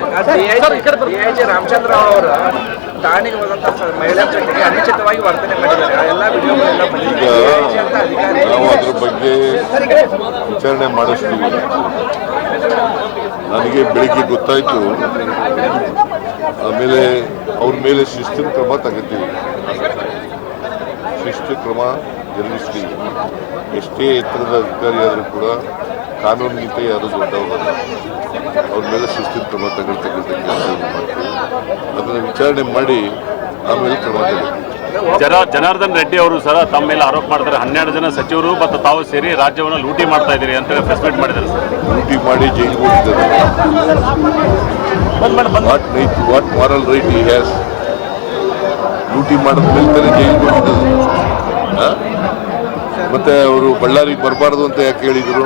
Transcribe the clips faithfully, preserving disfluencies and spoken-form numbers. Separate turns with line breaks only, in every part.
DIG Ramachandra ಅವರ ಠಾಣೆಗೆ ಹೋದಂತ ಮಹಿಳಾ ಜೊತೆಗೆ ಅನುಚಿತವಾಗಿ ವರ್ತನೆ ಮಾಡಿದ್ದಾರೆ. ಎಲ್ಲ ವಿಡಿಯೋಗಳೆಲ್ಲ ಬಂದಿದೆ.
ನಾವು ಅದ್ರ ಬಗ್ಗೆ ವಿಚಾರಣೆ ಮಾಡಿಸ್ತೀವಿ. ನನಗೆ ಬೆಳಿಗ್ಗೆ ಗೊತ್ತಾಯ್ತು, ಆಮೇಲೆ ಅವ್ರ ಮೇಲೆ ಶಿಸ್ತಿನ ಕ್ರಮ ತಗೋತೀವಿ. ಶಿಸ್ತು ಕ್ರಮ ಜರುಗಿಸ್ತೀವಿ. ಎಷ್ಟೇ ಎತ್ತರದ ಅಧಿಕಾರಿ ಆದರೂ ಕೂಡ ಕಾನೂನಿಗಿಂತ ಯಾರು ದೊಡ್ಡವರಲ್ಲ. ಅವ್ರ ಮೇಲೆ ಶಿಸ್ತಿನ ಕ್ರಮ ತಗೊಳ್ತಕ್ಕಂಥ ಕೆಲಸವನ್ನು ಮಾಡ್ತೀವಿ. ಅದನ್ನು ವಿಚಾರಣೆ ಮಾಡಿ ಆಮೇಲೆ ಕ್ರಮ ತಗೊಳ್ತೀವಿ.
ಜನ ಜನಾರ್ದನ್ ರೆಡ್ಡಿ ಅವರು ಸರ್ ತಮ್ಮ ಮೇಲೆ ಆರೋಪ ಮಾಡ್ತಾರೆ. ಹನ್ನೆರಡು ಜನ ಸಚಿವರು ಮತ್ತು ತಾವು ಸೇರಿ ರಾಜ್ಯವನ್ನು ಲೂಟಿ ಮಾಡ್ತಾ ಇದ್ದೀರಿ ಅಂತ ಪ್ರೆಸ್ ಮೀಟ್ ಮಾಡಿದ್ದಾರೆ ಸರ್.
ಲೂಟಿ ಮಾಡಿ ಜೈಲಿಗೆ ಹೋಗಿದ್ದಾರೆ. What right what moral right he has? ಲೂಟಿ ಮಾಡಿದ ಮೇಲೆ ತಾನೇ ಜೈಲಿಗೆ ಹೋಗಿದ್ದಾರೆ. ಮತ್ತೆ ಅವರು ಬಳ್ಳಾರಿಗೆ ಬರಬಾರ್ದು ಅಂತ ಯಾಕೆ ಹೇಳಿದರು?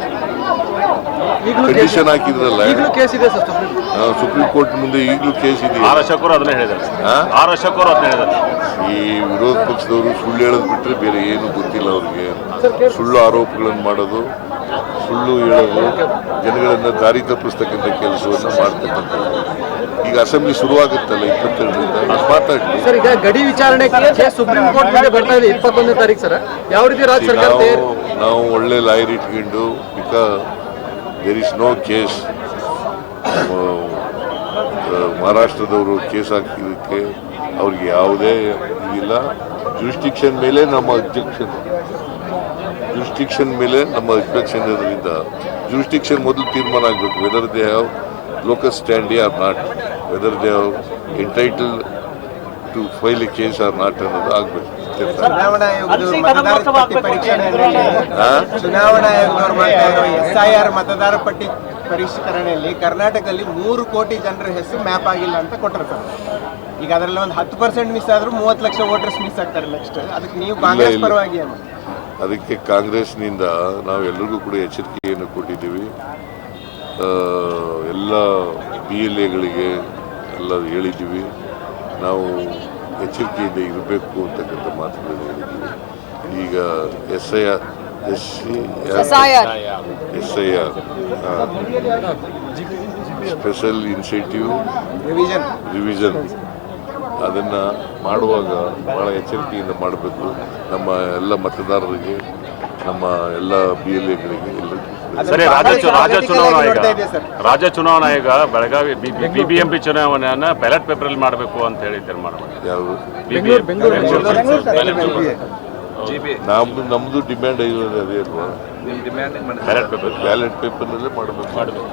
ಕಂಡೀಷನ್ ಹಾಕಿದ್ರಲ್ಲ. ಸುಪ್ರೀಂ ಕೋರ್ಟ್ ಮುಂದೆ ಈಗಲೂ ಕೇಸ್ ಇದೆ.
ಆರ್ ಅಶೋಕ್ ಅವರು ಅದನ್ನ ಹೇಳಿದ್ದಾರೆ. ಆರ್ ಅಶೋಕ್ ಅವರು ಅದನ್ನ ಹೇಳಿದ್ದಾರೆ.
ಈ ವಿರೋಧ ಪಕ್ಷದವರು ಸುಳ್ಳು ಹೇಳೋದು ಬಿಟ್ಟರೆ ಬೇರೆ ಏನು ಗೊತ್ತಿಲ್ಲ ಅವ್ರಿಗೆ. ಸುಳ್ಳು ಆರೋಪಗಳನ್ನು ಮಾಡೋದು, ಸುಳ್ಳು ಹೇಳೋದು, ಜನಗಳನ್ನು ದಾರಿ ತಪ್ಪಿಸ್ತಕ್ಕಂಥ ಕೆಲಸವನ್ನು ಮಾಡ್ತಕ್ಕಂಥದ್ದು. ಈಗ ಅಸೆಂಬ್ಲಿ ಶುರುವಾಗುತ್ತಲ್ಲ ಇಪ್ಪತ್ತೆರಡರಿಂದ, ಮಾತಾಡಲಿ
ಸರ್. ಈಗ ಗಡಿ ವಿಚಾರಣೆ ಸುಪ್ರೀಂ ಕೋರ್ಟ್ ಮುಂದೆ ಬರ್ತಾ ಇದೆ ಇಪ್ಪತ್ತೊಂದನೇ ತಾರೀಕು ಸರ್. ಯಾವ ರೀತಿ ರಾಜ್ಯ ಸರ್ಕಾರ
ನಾವು ಒಳ್ಳೆ ಲಾಯರ್ ಇಟ್ಕೊಂಡು, because there is no case. ಮಹಾರಾಷ್ಟ್ರದವರು ಕೇಸ್ ಹಾಕಿದ್ದಕ್ಕೆ ಅವ್ರಿಗೆ ಯಾವುದೇ ಇದಿಲ್ಲ. ಜುರಿಸ್ಟಿಕ್ಷನ್ ಮೇಲೆ ನಮ್ಮ ಅಬ್ಜೆಕ್ಷನ್ ಜುರಿಸ್ಟಿಕ್ಷನ್ ಮೇಲೆ ನಮ್ಮ ಅಬ್ಜೆಕ್ಷನ್ ಇರೋದ್ರಿಂದ ಜುರಿಸ್ಟಿಕ್ಷನ್ ಮೊದಲು ತೀರ್ಮಾನ ಆಗಬೇಕು. Whether they have locus standi or not, whether they have entitle to file a case or not ಅನ್ನೋದು ಆಗಬೇಕು.
ಚುನಾವಣಾ ಆಯೋಗದವರು ಮಾಡ್ತಾ ಇರೋ ಎಸ್ ಐ ಆರ್ ಮತದಾರ ಪಟ್ಟಿ ಪರಿಷ್ಕರಣೆಯಲ್ಲಿ ಕರ್ನಾಟಕದಲ್ಲಿ ಮೂರು ಕೋಟಿ ಜನರ ಹೆಸರು ಮ್ಯಾಪ್ ಆಗಿಲ್ಲ ಅಂತ ಕೊಟ್ಟರು ಸರ್. ಈಗ ಅದರಲ್ಲಿ ಒಂದು ಹತ್ತು ಪರ್ಸೆಂಟ್ ಮಿಸ್ ಆದ್ರೂ ಮೂವತ್ತು ಲಕ್ಷ ವೋಟರ್ಸ್ ಮಿಸ್ ಆಗ್ತಾರೆ ನೆಕ್ಸ್ಟ್. ಅದಕ್ಕೆ ನೀವು ಕಾಂಗ್ರೆಸ್ ಪರವಾಗಿ
ಅದಕ್ಕೆ ಕಾಂಗ್ರೆಸ್ನಿಂದ ನಾವು ಎಲ್ರಿಗೂ ಕೂಡ ಎಚ್ಚರಿಕೆಯನ್ನು ಕೊಟ್ಟಿದ್ದೀವಿ. ಎಲ್ಲ ಬಿ ಎಲ್ ಎಗಳಿಗೆ ಎಲ್ಲ ಹೇಳಿದ್ದೀವಿ. ನಾವು ಎಚ್ಚರಿಕೆಯಿಂದ ಇರಬೇಕು ಅಂತಕ್ಕಂಥ ಮಾತುಗಳನ್ನು ಹೇಳಿದ್ದೀವಿ. ಈಗ S I R S C S I R special incentive revision revision ಅದನ್ನು ಮಾಡುವಾಗ ಭಾಳ ಎಚ್ಚರಿಕೆಯಿಂದ ಮಾಡಬೇಕು. ನಮ್ಮ ಎಲ್ಲ ಮತದಾರರಿಗೆ, ನಮ್ಮ ಎಲ್ಲ ಬಿ ಎಲ್ ಎಗಳಿಗೆ ಎಲ್ಲರಿಗೂ.
ಸರಿ, ರಾಜ್ಯ ರಾಜ್ಯ ಚುನಾವಣಾ ಆಯೋಗ ರಾಜ್ಯ ಚುನಾವಣಾ ಆಯೋಗ Belagavi B B M P ಚುನಾವಣೆಯನ್ನ ಬ್ಯಾಲೆಟ್ ಪೇಪರ್ ಮಾಡಬೇಕು ಅಂತ ಹೇಳಿ ತೀರ್ಮಾನ ಮಾಡಿದೆ.
ಯಾವುದು? ನಮ್ದು ನಮ್ದು ಡಿಮ್ಯಾಂಡ್ ಇರೋದು ಅದೇ ಅಲ್ವಾ?
ಬ್ಯಾಲೆಟ್ ಪೇಪರ್
ಬ್ಯಾಲೆಟ್ ಪೇಪರ್ನಲ್ಲೇ ಮಾಡಬೇಕು ಮಾಡಬೇಕು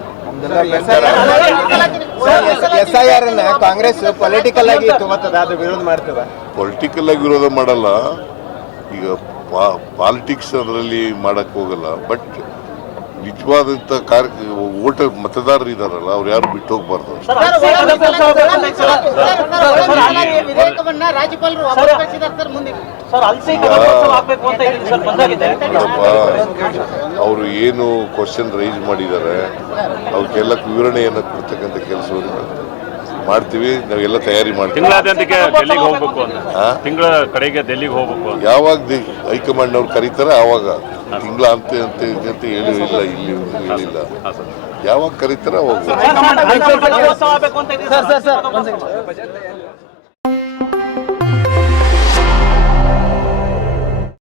ಎಸ್ ಐ ಆರ್ ಅನ್ನ ಕಾಂಗ್ರೆಸ್ ಪೊಲಿಟಿಕಲ್ ಆಗಿ ತಗೋತದ, ಅದು ವಿರೋಧ ಮಾಡ್ತದ?
ಪೊಲಿಟಿಕಲ್ ಆಗಿ ವಿರೋಧ ಮಾಡಲ್ಲ. ಈಗ ಪಾಲಿಟಿಕ್ಸ್ ಅದರಲ್ಲಿ ಮಾಡಕ್ ಹೋಗಲ್ಲ. ಬಟ್ ನಿಜವಾದಂಥ ಕಾರ್ಯ ವೋಟರ್ ಮತದಾರರು ಇದಾರಲ್ಲ, ಅವ್ರು ಯಾರು ಬಿಟ್ಟು ಹೋಗ್ಬಾರ್ದು. ಅವರು ಏನು ಕ್ವಶನ್ ರೈಸ್ ಮಾಡಿದ್ದಾರೆ ಅವಕ್ಕೆಲ್ಲ ವಿವರಣೆಯನ್ನು ಕೊಡ್ತಕ್ಕಂಥ ಕೆಲಸವನ್ನು ಮಾಡ್ತೀವಿ. ನಾವೆಲ್ಲ ತಯಾರಿ ಮಾಡ್ತೀವಿ.
ತಿಂಗಳಾದ್ಯಂತಕ್ಕೆ ಡೆಲ್ಲಿಗೆ ಹೋಗ್ಬೇಕು ಅಂತ, ತಿಂಗಳ ಕಡೆಗೆ ಡೆಲ್ಲಿಗೆ ಹೋಗ್ಬೇಕು.
ಯಾವಾಗ ಹೈಕಮಾಂಡ್ನವ್ರು ಕರೀತಾರೆ ಆವಾಗ. ತಿಂಗಳ ಅಂತ ಅಂತ ಹೇಳಿಲ್ಲ, ಇಲ್ಲಿ ಹೇಳಿಲ್ಲ. ಯಾವಾಗ ಕರೀತಾರ ಹೋಗ್ಬೇಕು.